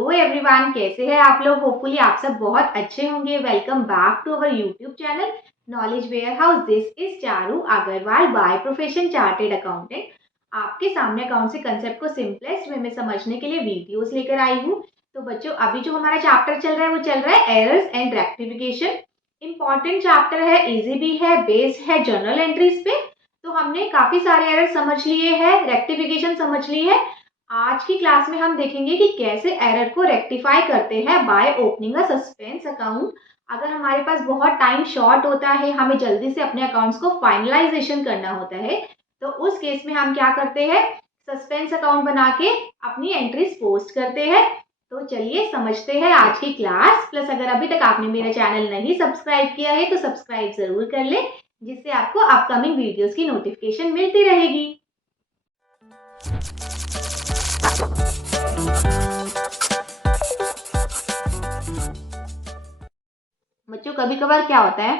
Hello everyone, कैसे हैं आप लोग। होपफुली आप सब बहुत अच्छे होंगे। Welcome back to our YouTube channel knowledge warehouse. This is Charu Agarwal, by profession chartered accountant. आपके सामने अकाउंट से कंसेप्ट को सिंपलेस्ट वे में समझने के लिए वीडियोस लेकर आई हूँ। तो बच्चों, अभी जो हमारा चैप्टर चल रहा है वो चल रहा है errors and rectification. Important chapter है, इजी भी है, बेस्ड है जर्नल एंट्रीज पे। तो हमने काफी सारे एरर समझ लिए हैं, रेक्टिफिकेशन समझ ली है। आज की क्लास में हम देखेंगे कि कैसे एरर को रेक्टिफाई करते हैं by opening a suspense account. अगर हमारे पास बहुत टाइम शॉर्ट होता है, हमें जल्दी से अपने अकाउंट्स को फाइनलाइजेशन करना होता है, तो उस केस में हम क्या करते हैं, सस्पेंस अकाउंट बना के अपनी एंट्रीज पोस्ट करते हैं। तो चलिए समझते हैं आज की क्लास। प्लस अगर अभी तक आपने मेरा चैनल नहीं सब्सक्राइब किया है तो सब्सक्राइब जरूर कर ले, जिससे आपको अपकमिंग वीडियोस की नोटिफिकेशन मिलती रहेगी। बच्चों, कभी कभार क्या होता है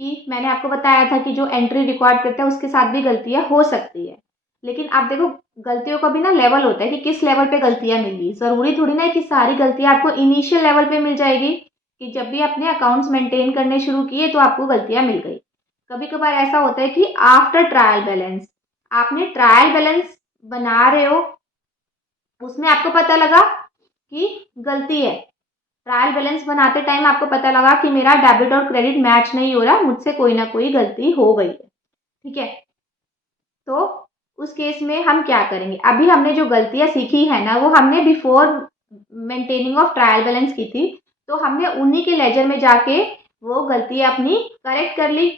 कि मैंने आपको बताया था कि जो एंट्री रिकॉर्ड करता है उसके साथ भी गलतियां हो सकती है। लेकिन आप देखो, गलतियों का भी ना लेवल होता है कि किस लेवल पे गलतियां मिली। जरूरी थोड़ी ना है कि सारी गलतियां आपको इनिशियल लेवल पे मिल जाएगी, कि जब भी अपने अकाउंट्स मेंटेन करने शुरू किए तो आपको गलतियां मिल गई। कभी कभार ऐसा होता है कि आफ्टर ट्रायल बैलेंस, आपने ट्रायल बैलेंस बना रहे हो, उसमें आपको पता लगा कि गलती है। ट्रायल बैलेंस बनाते टाइम आपको पता लगा कि मेरा डेबिट और क्रेडिट मैच नहीं हो रहा, मुझसे कोई ना कोई गलती हो गई है। ठीक है, तो उस केस में हम क्या करेंगे। अभी हमने जो गलतियां सीखी है ना, वो हमने before maintaining of trial balance की थी। तो हमने उन्हीं के लेजर में जाके वो गलतियां अपनी करेक्ट कर ली।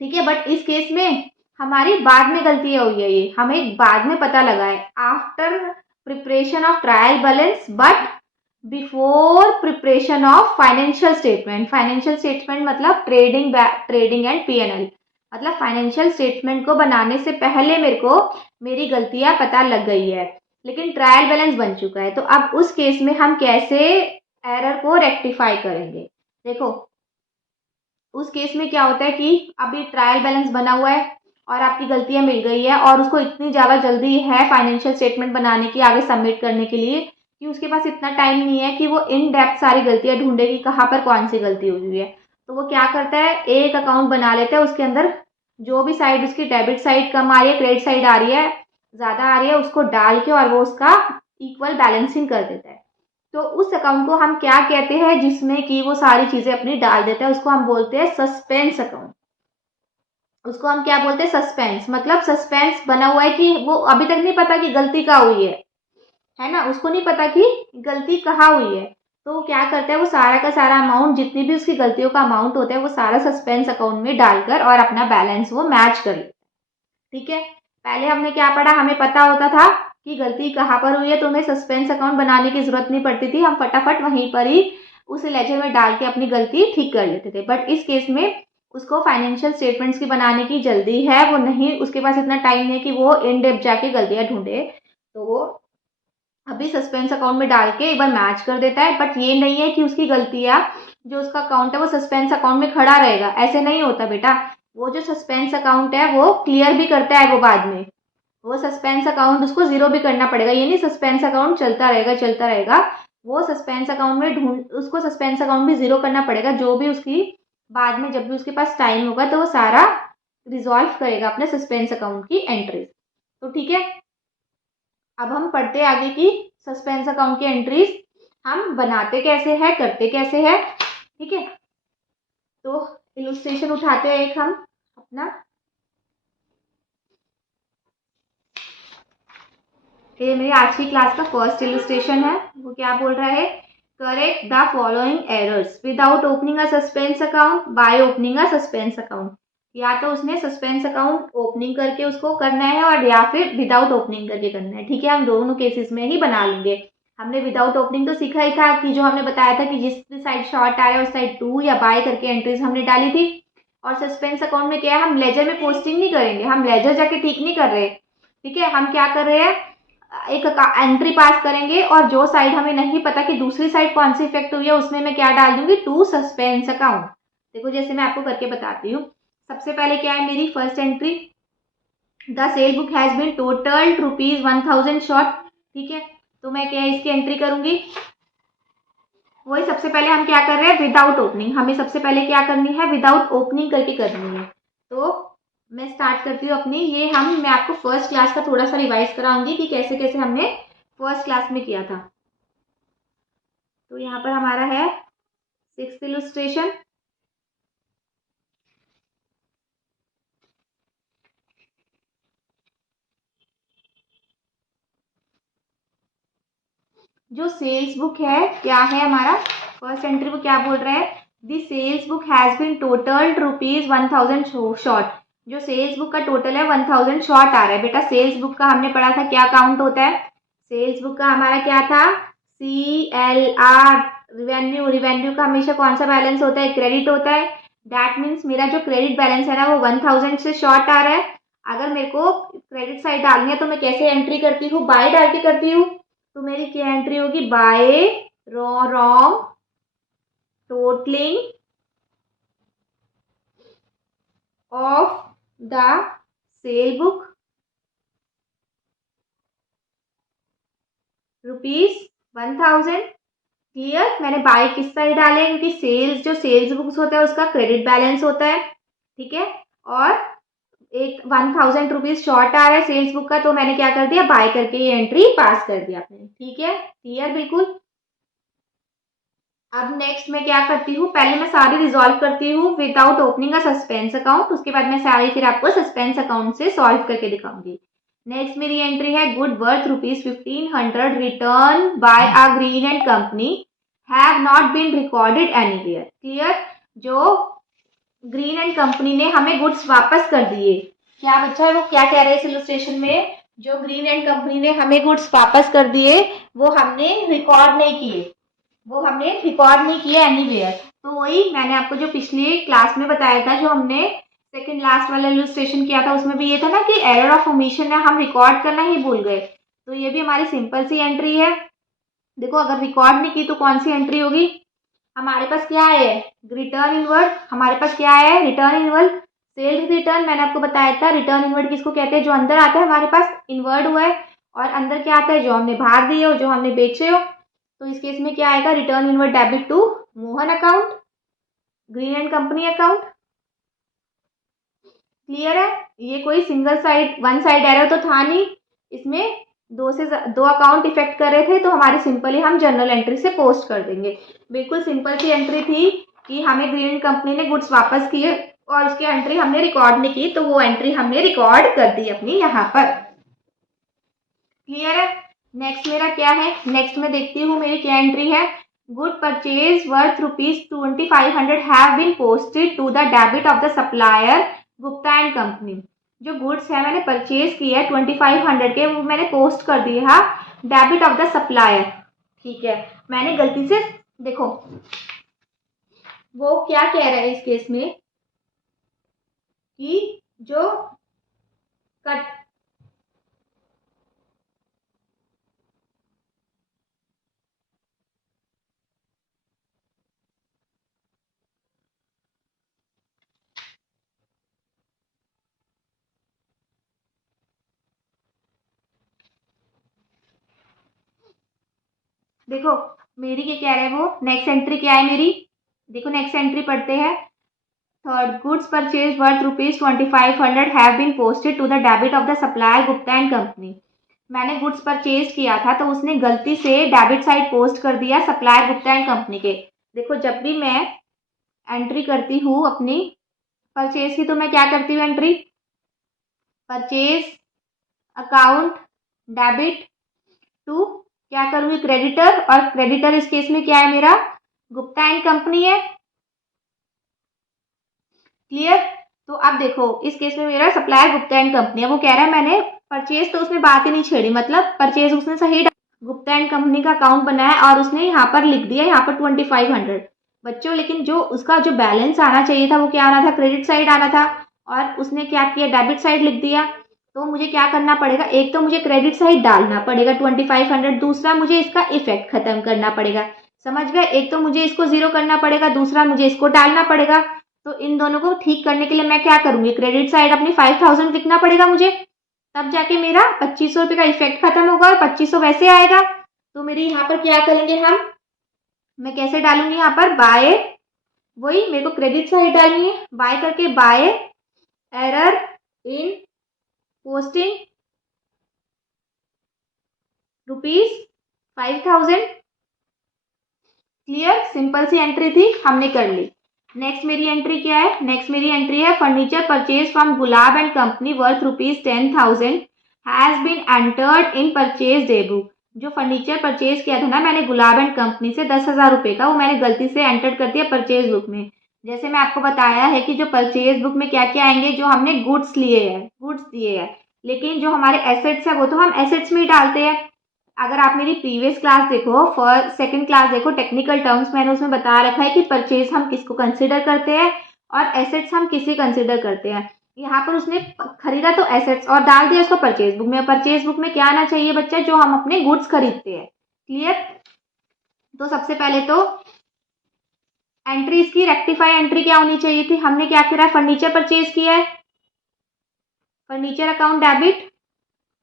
ठीक है, बट इस केस में हमारी बाद में गलतियां हुई है, ये हमें बाद में पता लगा है after preparation of trial balance, but before preparation of financial statement. Financial statement मतलब ट्रेडिंग एंड पीएनएल, मतलब फाइनेंशियल स्टेटमेंट को बनाने से पहले मेरे को मेरी गलतियां पता लग गई है, लेकिन ट्रायल बैलेंस बन चुका है। तो अब उस केस में हम कैसे एरर को रेक्टिफाई करेंगे। देखो, उस केस में क्या होता है कि अभी ट्रायल बैलेंस बना हुआ है और आपकी गलतियां मिल गई है, और उसको इतनी ज़्यादा जल्दी है फाइनेंशियल स्टेटमेंट बनाने की, आगे सबमिट करने के लिए, कि उसके पास इतना टाइम नहीं है कि वो इन डेप्थ सारी गलतियां ढूंढे कि कहाँ पर कौन सी गलती हुई है। तो वो क्या करता है, एक अकाउंट बना लेता है, उसके अंदर जो भी साइड उसकी डेबिट साइड कम आ रही है, क्रेडिट साइड आ रही है ज़्यादा आ रही है, उसको डाल के और वो उसका इक्वल बैलेंसिंग कर देता है। तो उस अकाउंट को हम क्या कहते हैं, जिसमें कि वो सारी चीजें अपनी डाल देता है, उसको हम बोलते हैं सस्पेंस अकाउंट। उसको हम क्या बोलते हैं, सस्पेंस। मतलब सस्पेंस बना हुआ है कि वो अभी तक नहीं पता कि गलती कहाँ हुई है ना, उसको नहीं पता कि गलती कहाँ हुई है। तो वो क्या करता है, वो सारा का सारा अमाउंट, जितनी भी उसकी गलतियों का अमाउंट होता है, वो सारा सस्पेंस अकाउंट में डालकर और अपना बैलेंस वो मैच कर लेता है। ठीक है, पहले हमने क्या पढ़ा, हमें पता होता था कि गलती कहाँ पर हुई है, तो हमें सस्पेंस अकाउंट बनाने की जरूरत नहीं पड़ती थी, हम फटाफट वहीं पर ही उस लेजर में डाल के अपनी गलती ठीक कर लेते थे। बट इस केस में उसको फाइनेंशियल स्टेटमेंट्स की बनाने की जल्दी है, वो नहीं, उसके पास इतना टाइम नहीं है कि वो इन डेप्थ जाके गलतियां ढूंढे। तो वो अभी सस्पेंस अकाउंट में डाल के एक बार मैच कर देता है। बट ये नहीं है कि उसकी गलतियां, जो उसका अकाउंट है वो सस्पेंस अकाउंट में खड़ा रहेगा, ऐसे नहीं होता बेटा। वो जो सस्पेंस अकाउंट है वो क्लियर भी करता है वो बाद में, वो सस्पेंस अकाउंट उसको जीरो भी करना पड़ेगा। ये नहीं सस्पेंस अकाउंट चलता रहेगा चलता रहेगा, वो सस्पेंस अकाउंट में उसको सस्पेंस अकाउंट भी जीरो करना पड़ेगा। जो भी उसकी बाद में जब भी उसके पास टाइम होगा तो वो सारा रिजॉल्व करेगा अपने सस्पेंस अकाउंट की एंट्रीज। तो ठीक है, अब हम पढ़ते हैं आगे की सस्पेंस अकाउंट की एंट्रीज हम बनाते कैसे हैं, करते कैसे हैं। ठीक है, तो इलुस्ट्रेशन उठाते हैं एक हम अपना। ये मेरी आज की क्लास का फर्स्ट इलस्ट्रेशन है। वो क्या बोल रहा है, correct the following errors without opening a suspense account by opening a suspense account. या तो उसने सस्पेंस अकाउंट ओपनिंग करके उसको करना है, और या फिर विदाउट ओपनिंग करके करना है। ठीक है, हम दोनों केसेस में ही बना लेंगे। हमने विदाउट ओपनिंग तो सीखा ही था, कि जो हमने बताया था कि जिस साइड शॉर्ट आ रहा है उस साइड टू या बाय करके एंट्रीज हमने डाली थी। और सस्पेंस अकाउंट में क्या है, हम लेजर में पोस्टिंग नहीं करेंगे, हम लेजर जाके ठीक नहीं कर रहे। ठीक है, हम क्या कर रहे हैं, एक एंट्री पास करेंगे, और जो साइड हमें नहीं पता कि दूसरी साइड कौन सी इफेक्ट हुई है, उसमें मैं क्या डाल दूंगी, टू सस्पेंस अकाउंट। देखो, जैसे मैं आपको करके बताती हूँ। सबसे पहले क्या है मेरी first entry, the sale book has been total ₹1000 short. ठीक है, तो मैं क्या इसकी एंट्री करूंगी, वही सबसे पहले हम क्या कर रहे हैं, विदाउट ओपनिंग। हमें सबसे पहले क्या करनी है, विदाउट ओपनिंग करके करनी है। तो मैं स्टार्ट करती हूँ अपनी, मैं आपको फर्स्ट क्लास का थोड़ा सा रिवाइज कराऊंगी कि कैसे कैसे हमने फर्स्ट क्लास में किया था। तो यहाँ पर हमारा है 6th इलस्ट्रेशन। जो सेल्स बुक है क्या है हमारा, फर्स्ट एंट्री में क्या बोल रहा है, the sales book has been total ₹1000 short. जो सेल्स बुक का टोटल है 1000 शॉर्ट आ रहा है। बेटा सेल्स बुक का हमने पढ़ा था क्या काउंट होता है, सेल्स बुक का हमारा क्या था, CLR, रिवेन्यू। रिवेन्यू का हमेशा कौन सा बैलेंस होता है, क्रेडिट होता है। दैट मीन्स मेरा जो क्रेडिट बैलेंस है ना वो 1000 से शॉर्ट आ रहा है। अगर मेरे को क्रेडिट साइड डालनी है तो मैं कैसे एंट्री करती हूँ, बाय डाल के करती हूँ। तो मेरी क्या एंट्री होगी, by wrong totalling of the sale book ₹1000। Clear, मैंने बाय किस साइड डाले, क्योंकि सेल्स जो सेल्स बुक्स होता है उसका क्रेडिट बैलेंस होता है, ठीक है। और एक ₹1000 शॉर्ट आ रहा है सेल्स बुक का, तो मैंने क्या कर दिया, बाय करके ये एंट्री पास कर दिया आपने, ठीक है। क्लियर बिल्कुल। अब नेक्स्ट मैं क्या करती हूँ, पहले मैं सारी रिजॉल्व करती हूँ without opening a suspense account, उसके बाद मैं सारी फिर आपको सस्पेंस अकाउंट से सॉल्व करके दिखाऊंगी। नेक्स्ट मेरी एंट्री है, good worth ₹1500 return by a green and company have not been recorded anywhere. Clear, जो ग्रीन एंड कंपनी ने हमें गुड्स वापस कर दिए। क्या बच्चा है वो क्या कह रहे हैं इस इलस्ट्रेशन में, जो ग्रीन एंड कंपनी ने हमें गुड्स वापस कर दिए वो हमने रिकॉर्ड नहीं किए, वो हमने रिकॉर्ड नहीं किया एनीवेयर। तो वही मैंने आपको जो पिछली क्लास में बताया था, जो हमने सेकंड लास्ट वाला इलस्ट्रेशन किया था, उसमें भी ये था ना कि एरर ऑफ ओमिशन है, हम रिकॉर्ड करना ही भूल गए। तो ये भी हमारी सिंपल सी एंट्री है। देखो अगर रिकॉर्ड नहीं की तो कौन सी एंट्री होगी, हमारे पास क्या है, रिटर्न इनवर्ड। हमारे पास क्या है, रिटर्न इनवर्ड। सेल्स रिटर्न मैंने आपको बताया था, रिटर्न इनवर्ड किसको कहते हैं, जो अंदर आता है हमारे पास इनवर्ड हुआ है, और अंदर क्या आता है, जो हमने बाहर दिए हो, जो हमने बेचे हो। तो इस केस में क्या आएगा, return inward debit to Mohan account, green and company account. Clear है, ये कोई single side one side error तो था नहीं, इसमें दो अकाउंट इफेक्ट कर रहे थे, तो हमारे सिंपली हम जर्नल एंट्री से पोस्ट कर देंगे। बिल्कुल सिंपल सी एंट्री थी कि हमें ग्रीन कंपनी ने गुड्स वापस किए और उसकी एंट्री हमने रिकॉर्ड नहीं की, तो वो एंट्री हमने रिकॉर्ड कर दी अपनी यहाँ पर। क्लियर है। नेक्स्ट मेरा क्या है, नेक्स्ट मैं देखती हूँ मेरी क्या एंट्री है, good purchase worth ₹2500 have been posted to the debit of the supplier Gupta and company. जो गुड्स है मैंने परचेज किया है 2500 के, वो मैंने पोस्ट कर दिए हाँ डेबिट ऑफ द सप्लायर, ठीक है। मैंने गलती से, देखो वो क्या कह रहा है इस केस में कि जो कट, देखो मेरी क्या कह रहा है वो, नेक्स्ट एंट्री क्या है मेरी, देखो नेक्स्ट एंट्री पढ़ते हैं। Third, goods purchase worth ₹2500 have been posted to the debit of the supplier Gupta and company. मैंने गुड्स परचेज किया था तो उसने गलती से डेबिट साइड पोस्ट कर दिया सप्लायर गुप्ता एंड कंपनी के। देखो जब भी मैं एंट्री करती हूँ अपनी परचेज की, तो मैं क्या करती हूँ, entry purchase account debit to क्या करूँगी, क्रेडिटर, और क्रेडिटर इस केस में क्या है मेरा, गुप्ता एंड कंपनी है। क्लियर, तो अब देखो इस केस में मेरा सप्लायर गुप्ता एंड कंपनी है, वो कह रहा है मैंने परचेज, तो उसने बात ही नहीं छेड़ी, मतलब परचेज उसने सही गुप्ता एंड कंपनी का अकाउंट बनाया और उसने यहाँ पर लिख दिया यहाँ पर 2500 बच्चों, लेकिन जो उसका जो बैलेंस आना चाहिए था वो क्या आना था, क्रेडिट साइड आना था, और उसने क्या किया, डेबिट साइड लिख दिया। तो मुझे क्या करना पड़ेगा, एक तो मुझे क्रेडिट साइड डालना पड़ेगा 2500, दूसरा मुझे इसका इफेक्ट खत्म करना पड़ेगा, समझ गए। एक तो मुझे इसको जीरो करना पड़ेगा, दूसरा मुझे इसको डालना पड़ेगा। तो इन दोनों को ठीक करने के लिए मैं क्या करूंगी, क्रेडिट साइड अपनी 5000 लिखना पड़ेगा मुझे, तब जाके मेरा 2500 रुपये का इफेक्ट खत्म होगा और 2500 वैसे आएगा। तो मेरी यहाँ पर क्या करेंगे हम, मैं कैसे डालूंगी यहाँ पर बाय, वही मेरे को क्रेडिट साइड डालनी है, बाय करके by error in posting ₹5,000। Clear, simple सी एंट्री थी, हमने कर ली। नेक्स्ट मेरी एंट्री क्या है, नेक्स्ट मेरी एंट्री है furniture purchase from Gulab and company worth ₹10,000 has been entered in purchase day book. जो फर्नीचर परचेज किया था ना मैंने गुलाब एंड कंपनी से 10,000 रुपए का, वो मैंने गलती से एंटर कर दिया परचेज बुक में। जैसे मैं आपको बताया है कि जो परचेज बुक में क्या क्या आएंगे, जो हमने गुड्स लिए हैं, गुड्स दिए हैं, लेकिन जो हमारे एसेट्स है वो तो हम एसेट्स में ही डालते हैं। अगर आप मेरी प्रीवियस क्लास देखो, फर्स्ट सेकंड क्लास देखो, टेक्निकल टर्म्स मैंने उसमें बता रखा है कि परचेज हम किसको कंसिडर करते हैं और एसेट्स हम किसे कंसिडर करते हैं। यहाँ पर उसने खरीदा तो एसेट्स और डाल दिया उसको परचेज बुक में। परचेज बुक में क्या आना चाहिए बच्चा, जो हम अपने गुड्स खरीदते हैं। क्लियर, तो सबसे पहले तो एंट्री इसकी रेक्टिफाई एंट्री क्या होनी चाहिए थी, हमने क्या करा, फर्नीचर परचेज किया है, furniture account debit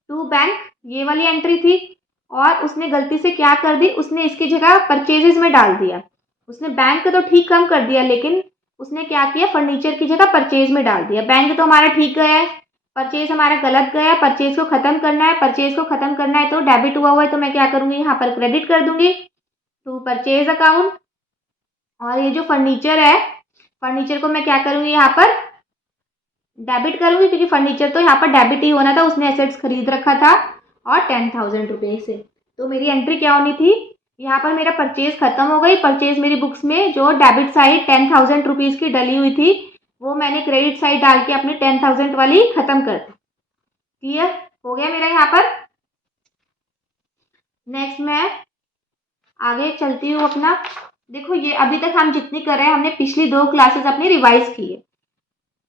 to bank, ये वाली एंट्री थी। और उसने गलती से क्या कर दी, उसने इसकी जगह परचेजेस में डाल दिया। उसने बैंक तो ठीक कम कर दिया, लेकिन उसने क्या किया, फर्नीचर की जगह परचेज में डाल दिया। बैंक तो हमारा ठीक गया है, परचेज हमारा गलत गया। परचेज को खत्म करना है, परचेज को खत्म करना है तो डेबिट हुआ है तो मैं क्या करूंगी, यहाँ पर क्रेडिट कर दूंगी टू परचेज अकाउंट। और ये जो फर्नीचर है, फर्नीचर को मैं क्या करूंगी, यहाँ पर डेबिट करूंगी, क्योंकि फर्नीचर तो यहाँ पर डेबिट ही होना था, उसने एसेट्स खरीद रखा था और 10,000 रुपये से। तो मेरी एंट्री क्या होनी थी, यहाँ पर मेरा परचेज खत्म हो गई। परचेज मेरी बुक्स में जो डेबिट साइड 10,000 रुपीज की डली हुई थी, वो मैंने क्रेडिट साइड डाल के अपनी 10,000 वाली खत्म कर दी। क्लियर हो गया मेरा यहाँ पर। नेक्स्ट मैं आगे चलती हूँ अपना। देखो ये अभी तक हम जितनी कर रहे हैं, हमने पिछली 2 क्लासेस अपनी रिवाइज की है।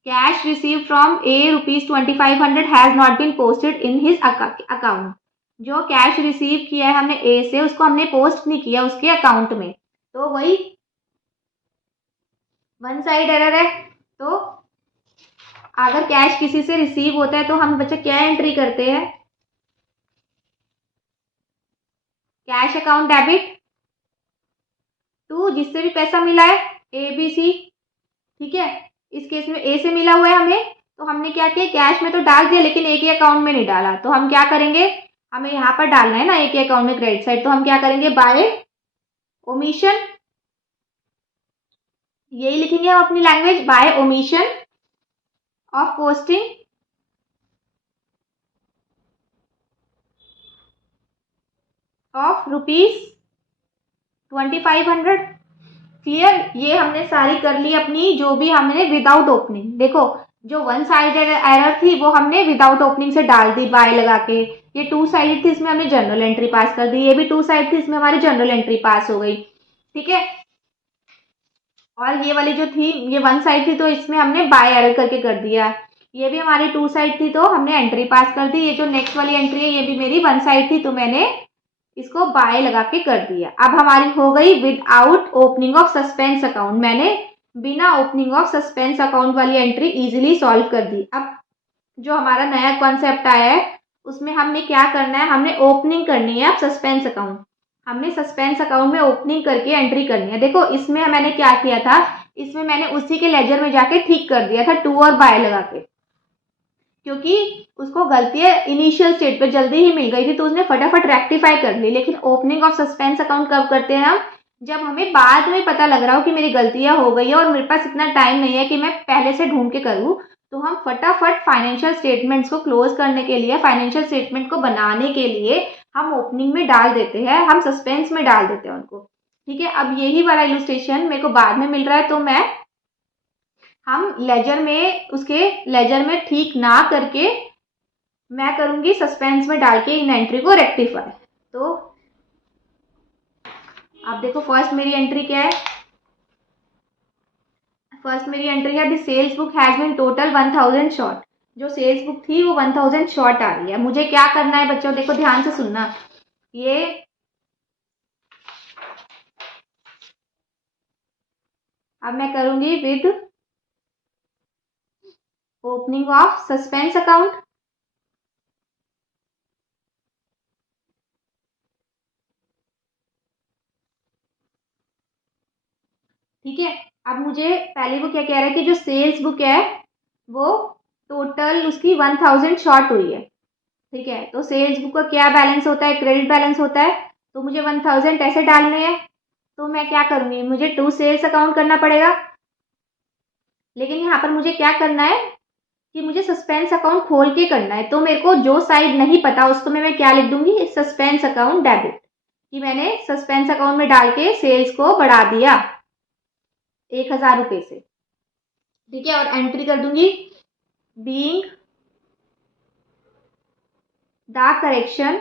Cash receive from A ₹2500 has not been posted in his account. जो कैश रिसीव किया है हमने ए से, उसको हमने पोस्ट नहीं किया उसके अकाउंट में, तो वही वन साइड एरर है। तो अगर कैश किसी से रिसीव होता है तो हम बच्चा क्या एंट्री करते हैं, कैश अकाउंट डेबिट टू जिससे भी पैसा मिला है ए बी सी। ठीक है, इस केस में ए से मिला हुआ है हमें, तो हमने क्या किया, कैश में तो डाल दिया लेकिन ए के अकाउंट में नहीं डाला। तो हम क्या करेंगे, हमें यहाँ पर डालना है ना ए के अकाउंट में क्रेडिट साइड, तो हम क्या करेंगे, बाय ओमिशन, यही लिखेंगे हम अपनी language, by omission of posting of ₹2500। Clear, ये हमने सारी कर ली अपनी, जो भी हमने विदाउट ओपनिंग। देखो जो वन साइडेड एरर थी वो हमने विदाउट ओपनिंग से डाल दी बाय लगा के। ये 2 साइड थी, इसमें हमने जनरल एंट्री पास कर दी। ये भी 2 साइड थी, इसमें हमारी जनरल एंट्री पास हो गई। ठीक है, और ये वाली जो थी ये 1 साइड थी, तो इसमें हमने बाय एरर करके कर दिया। ये भी हमारी 2 साइड थी तो हमने एंट्री पास कर दी। ये जो नेक्स्ट वाली एंट्री है ये भी मेरी 1 साइड थी, तो मैंने इसको बाय लगा के कर दिया। अब हमारी हो गई without opening of suspense account. मैंने बिना ओपनिंग ऑफ सस्पेंस अकाउंट वाली एंट्री इजीली सॉल्व कर दी। अब जो हमारा नया कॉन्सेप्ट आया है उसमें हमने क्या करना है, हमने ओपनिंग करनी है अब सस्पेंस अकाउंट। हमने सस्पेंस अकाउंट में ओपनिंग करके एंट्री करनी है। देखो इसमें मैंने क्या किया था, इसमें मैंने उसी के लेजर में जाके ठीक कर दिया था टू और बाय लगा के, क्योंकि उसको गलती है इनिशियल स्टेट पे जल्दी ही मिल गई थी तो उसने फटाफट रेक्टिफाई कर ली। लेकिन ओपनिंग ऑफ सस्पेंस अकाउंट कब करते हैं हम, जब हमें बाद में पता लग रहा हो कि मेरी गलतियां हो गई है और मेरे पास इतना टाइम नहीं है कि मैं पहले से ढूंढ के करूँ। तो हम फटाफट फाइनेंशियल स्टेटमेंट्स को क्लोज करने के लिए, फाइनेंशियल स्टेटमेंट को बनाने के लिए हम ओपनिंग में डाल देते हैं, हम सस्पेंस में डाल देते हैं उनको। ठीक है, अब यही वाला इलस्ट्रेशन मेरे को बाद में मिल रहा है, तो मैं हम लेजर में, उसके लेजर में ठीक ना करके मैं करूंगी सस्पेंस में डाल के इन एंट्री को रेक्टिफाई। तो आप देखो फर्स्ट मेरी एंट्री क्या है, फर्स्ट मेरी एंट्री है the sales book has been total 1000 short. जो सेल्स बुक थी वो 1000 शॉर्ट आ रही है। मुझे क्या करना है बच्चों, देखो ध्यान से सुनना। ये अब मैं करूंगी with opening of suspense account. ठीक है। अब मुझे पहले वो क्या कह रहा है कि जो सेल्स बुक है वो टोटल उसकी 1000 शॉर्ट हुई है। ठीक है, तो सेल्स बुक का क्या बैलेंस होता है, क्रेडिट बैलेंस होता है, तो मुझे 1000 ऐसे डालने हैं। तो मैं क्या करूँगी, मुझे टू सेल्स अकाउंट करना पड़ेगा, लेकिन यहाँ पर मुझे क्या करना है कि मुझे सस्पेंस अकाउंट खोल के करना है। तो मेरे को जो साइड नहीं पता उसको मैं क्या लिख दूंगी, सस्पेंस अकाउंट डेबिट, कि मैंने सस्पेंस अकाउंट में डाल के सेल्स को बढ़ा दिया 1000 रुपये से। ठीक है, और एंट्री कर दूंगी being the correction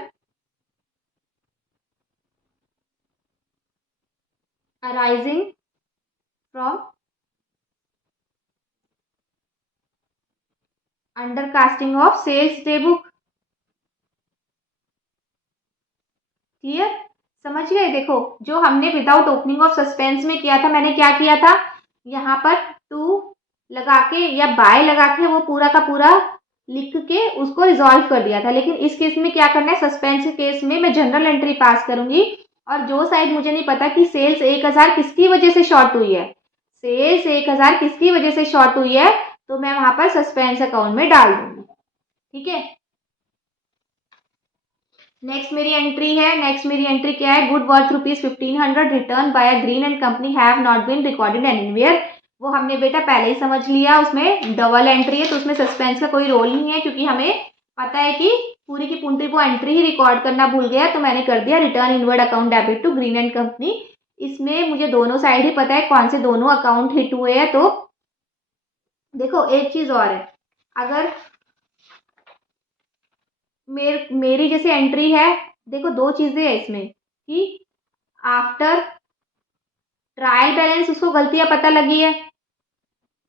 arising from under casting of sales day book. Clear, समझ गए। देखो, जो हमने विदाउट ओपनिंग ऑफ सस्पेंस में किया था, मैंने क्या किया था, यहाँ पर टू लगा के या बाय लगा के वो पूरा का पूरा लिख के उसको रिजॉल्व कर दिया था। लेकिन इस केस में क्या करना है, सस्पेंस के केस में मैं जनरल एंट्री पास करूंगी, और जो साइड मुझे नहीं पता कि सेल्स 1000 किसकी वजह से शॉर्ट हुई है, सेल्स 1000 किसकी वजह से शॉर्ट हुई है, तो मैं वहां पर सस्पेंस अकाउंट में डाल दूंगी। ठीक है, नेक्स्ट मेरी एंट्री है, नेक्स्ट मेरी एंट्री क्या है, good worth ₹1500 return by green and company have not been recorded anywhere. वो हमने बेटा पहले ही समझ लिया, उसमें डबल एंट्री है तो उसमें सस्पेंस का कोई रोल नहीं है, क्योंकि हमें पता है कि पूरी की पूरी वो एंट्री ही रिकॉर्ड करना भूल गया, तो मैंने कर दिया return inward account debit to green and company. इसमें मुझे दोनों साइड ही पता है कौन से दोनों अकाउंट हिट हुए हैं। तो देखो एक चीज और है, अगर मेरी जैसे एंट्री है, देखो दो चीजें है इसमें कि आफ्टर ट्रायल बैलेंस उसको गलतियां पता लगी है,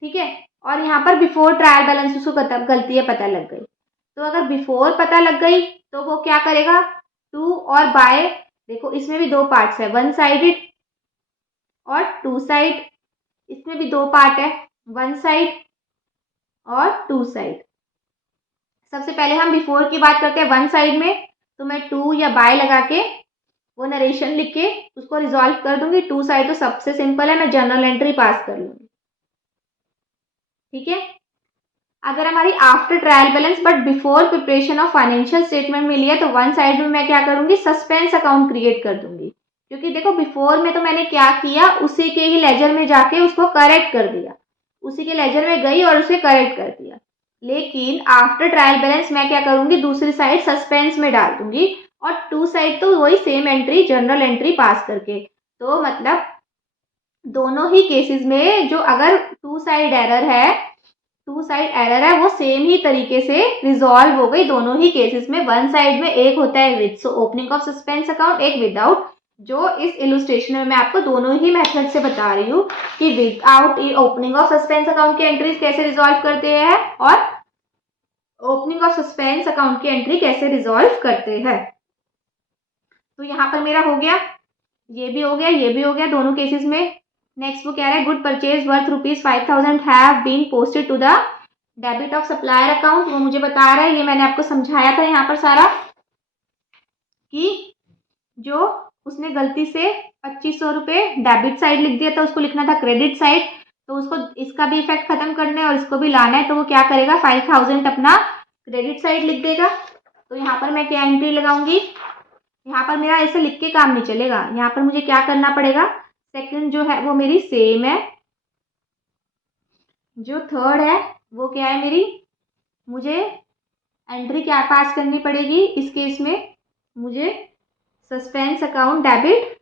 ठीक है, और यहाँ पर बिफोर ट्रायल बैलेंस उसको गलतियां पता लग गई। तो अगर बिफोर पता लग गई तो वो क्या करेगा, टू और बाय, देखो इसमें भी दो पार्ट्स है, वन साइडेड और टू साइड, इसमें भी दो पार्ट है, वन साइड और टू साइड। सबसे पहले हम बिफोर की बात करते हैं वन साइड में, तो मैं टू या बाय लगा के वो नरेशन लिख के उसको रिजॉल्व कर दूंगी। टू साइड तो सबसे सिंपल है, मैं जर्नल एंट्री पास कर लूंगी। ठीक है, अगर हमारी after trial balance but before preparation of financial statement मिली है, तो वन साइड में मैं क्या करूंगी, सस्पेंस अकाउंट क्रिएट कर दूंगी। क्योंकि देखो बिफोर में तो मैंने क्या किया, उसी के ही लेजर में जाके उसको करेक्ट कर दिया, उसी के लेजर में गई और उसे करेक्ट कर दिया। लेकिन आफ्टर ट्रायल बैलेंस मैं क्या करूंगी, दूसरी साइड सस्पेंस में डाल दूंगी, और टू साइड तो वही सेम एंट्री जनरल एंट्री पास करके। तो मतलब दोनों ही केसेस में जो अगर टू साइड एरर है, टू साइड एरर है वो सेम ही तरीके से रिजॉल्व हो गई दोनों ही केसेस में। वन साइड में एक होता है with opening of suspense account, एक विदाउट। जो इस इलुस्ट्रेशन में मैं आपको दोनों ही मेथड से बता रही हूँ कि without opening of suspense account की एंट्रीज कैसे रिजॉल्व करते हैं और ओपनिंग ऑफ सस्पेंस अकाउंट की एंट्री कैसे रिजॉल्व करते हैं। तो यहाँ पर मेरा हो गया, ये भी हो गया, ये भी हो गया दोनों केसेस में। नेक्स्ट वो कह रहा है good purchase worth ₹5000 have been posted to the debit of supplier account. वो मुझे बता रहा है, ये मैंने आपको समझाया था यहाँ पर सारा, कि जो उसने गलती से 2500 रुपये डेबिट साइड लिख दिया था, उसको लिखना था क्रेडिट साइड, तो उसको इसका भी इफेक्ट खत्म करना है और इसको भी लाना है। तो वो क्या करेगा, 5000 अपना क्रेडिट साइड लिख देगा। तो यहाँ पर मैं क्या एंट्री लगाऊंगी, यहाँ पर मेरा ऐसे लिख के काम नहीं चलेगा, यहाँ पर मुझे क्या करना पड़ेगा, सेकंड जो है वो मेरी सेम है, जो थर्ड है वो क्या है मेरी, मुझे एंट्री क्या पास करनी पड़ेगी इस केस में, मुझे suspense account debit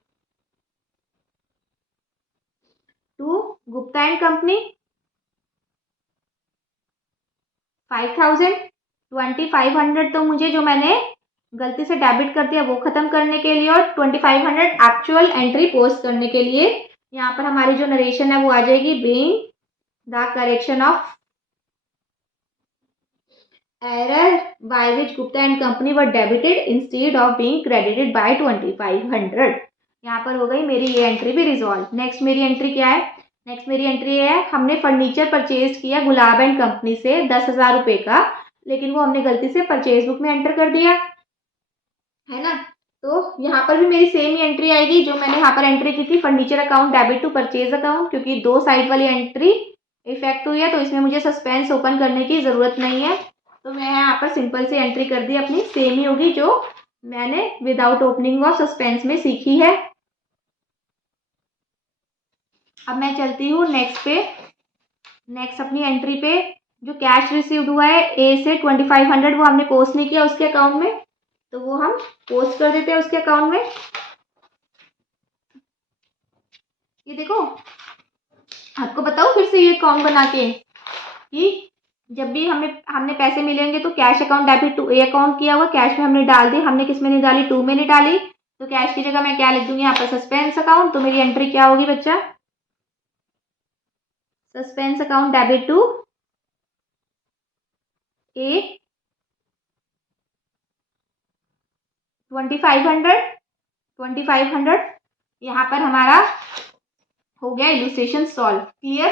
to Gupta and company 5000, 2500 तो मुझे जो मैंने गलती से डेबिट कर दिया वो खत्म करने के लिए, और 2500 एक्चुअल एंट्री पोस्ट करने के लिए। यहाँ पर हमारी जो नरेशन है वो आ जाएगी, being the correction of error by which Gupta and company were debited instead of being credited by 2500। यहाँ पर हो गई मेरी ये एंट्री भी रिजॉल्व। नेक्स्ट मेरी एंट्री क्या है, नेक्स्ट मेरी एंट्री है, हमने फर्नीचर परचेज किया गुलाब एंड कंपनी से 10,000 रुपये का, लेकिन वो हमने गलती से परचेज बुक में एंटर कर दिया है ना। तो यहाँ पर भी मेरी सेम ही एंट्री आएगी जो मैंने यहाँ पर एंट्री की थी, furniture account debit to purchase account, क्योंकि 2 साइड वाली एंट्री इफेक्ट हुई है तो इसमें मुझे सस्पेंस ओपन करने की ज़रूरत नहीं है। तो मैं यहाँ पर सिंपल सी एंट्री कर दी अपनी, सेम ही होगी जो मैंने विदाउट ओपनिंग ऑफ सस्पेंस में सीखी है। अब मैं चलती हूँ नेक्स्ट पे, नेक्स्ट अपनी एंट्री पे। जो कैश रिसीव्ड हुआ है ए से 2500, वो हमने पोस्ट नहीं किया उसके अकाउंट में, तो वो हम पोस्ट कर देते हैं उसके अकाउंट में। ये देखो, आपको बताओ फिर से ये अकाउंट बना के कि जब भी हमने पैसे मिलेंगे तो cash account debit to A account किया हुआ, कैश में हमने डाल दी, हमने किस में नहीं डाली, टू में नहीं डाली, तो कैश की जगह मैं क्या लिख दूंगी यहाँ पर, सस्पेंस अकाउंट। तो मेरी एंट्री क्या होगी बच्चा, सस्पेंस अकाउंट डेबिट टू ए 2500। यहाँ पर हमारा हो गया इलुस्ट्रेशन सॉल्व। क्लियर।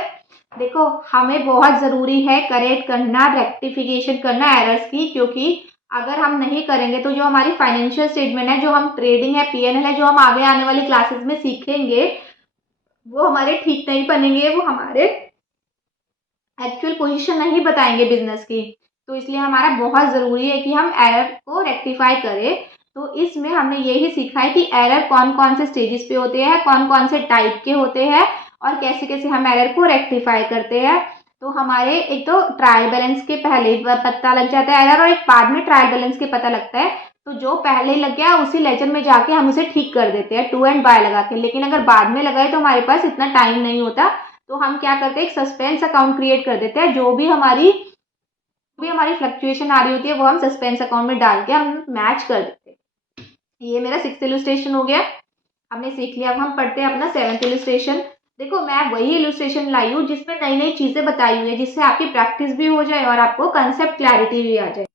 देखो, हमें बहुत ज़रूरी है करेक्ट करना, रेक्टिफिकेशन करना एरर्स की, क्योंकि अगर हम नहीं करेंगे तो जो हमारी फाइनेंशियल स्टेटमेंट है, जो हम ट्रेडिंग है, पीएनएल है, जो हम आगे आने वाली क्लासेस में सीखेंगे, वो हमारे ठीक नहीं बनेंगे, वो हमारे एक्चुअल पोजीशन नहीं बताएंगे बिजनेस की। तो इसलिए हमारा बहुत ज़रूरी है कि हम एरर को रेक्टिफाई करें। तो इसमें हमने यही सीखा है कि एरर कौन कौन से स्टेजेस पे होते हैं, कौन कौन से टाइप के होते हैं, और कैसे कैसे हम एरर को रेक्टिफाई करते हैं। तो हमारे एक तो ट्रायल बैलेंस के पहले पता लग जाता है एरर, और एक बाद में ट्रायल बैलेंस के पता लगता है। तो जो पहले लग गया उसी लेजर में जाके हम उसे ठीक कर देते हैं टू एंड बाय लगा के। लेकिन अगर बाद में लगाए तो हमारे पास इतना टाइम नहीं होता, तो हम क्या करते हैं, एक सस्पेंस अकाउंट क्रिएट कर देते हैं। जो भी हमारी फ्लक्चुएशन आ रही होती है वो हम सस्पेंस अकाउंट में डाल के हम मैच कर देते हैं। ये मेरा 6th इलुस्ट्रेशन हो गया, हमने सीख लिया। अब हम पढ़ते हैं अपना 7th इलुस्ट्रेशन। देखो, मैं वही इलुस्ट्रेशन लाई हूँ जिसमें नई नई चीज़ें बताई हुई है, जिससे आपकी प्रैक्टिस भी हो जाए और आपको कंसेप्ट क्लैरिटी भी आ जाए।